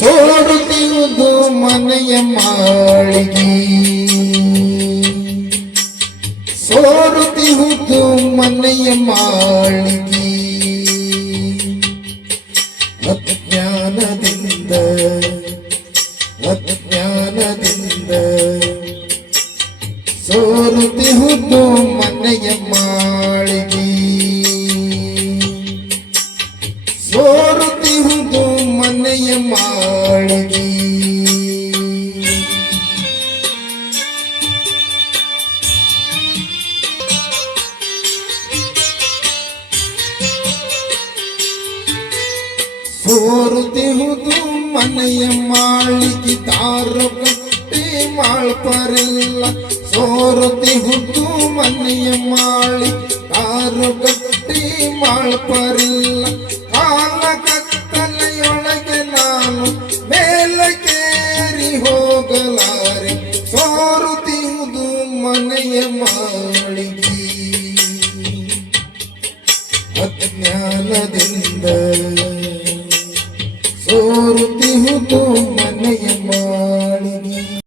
ಸೋರುತ್ತಿರುವುದು ಮನೆಯ ಮಾಳಿಗೆ ಸೋರುತ್ತಿರುವುದು ಮನೆಯ ಮಾಳಿಗೆ ಅಜ್ಞಾನದಿಂದ ಅಜ್ಞಾನದಿಂದ ಸೋರುತ್ತಿರುವುದು ಮನೆಯ ಮಾಳಿಗೆ ಸೋರುತ್ತಿರುವುದು ಮನೆಯ ಮಾಳಿಗೆ ಸೋರುತ್ತಿರುವುದು ಮನೆಯ ಮಾಳಿಗೆ ತಾರು ಕಟ್ಟಿ ಮಾಳ್ಪರಿಲ್ಲ ಸೋರುತ್ತಿರುವುದು ಮನೆಯ ಮಾಳಿ ತಾರು ಕಟ್ಟಿ ಮಾಳ್ಪರಿಲ್ಲ ಕಾಲ ಕತ್ತಲೆಯೊಳಗೆ ನಾನು ಮೇಲಕ್ಕೇರಿ ಹೋಗಲಾರೆ ಸೋರುತ್ತಿರುವುದು ಮನೆಯ ಮಾಳಿಗೆ ಅಜ್ಞಾನದಿಂದ ಸೋರುತ್ತಿರುವುದು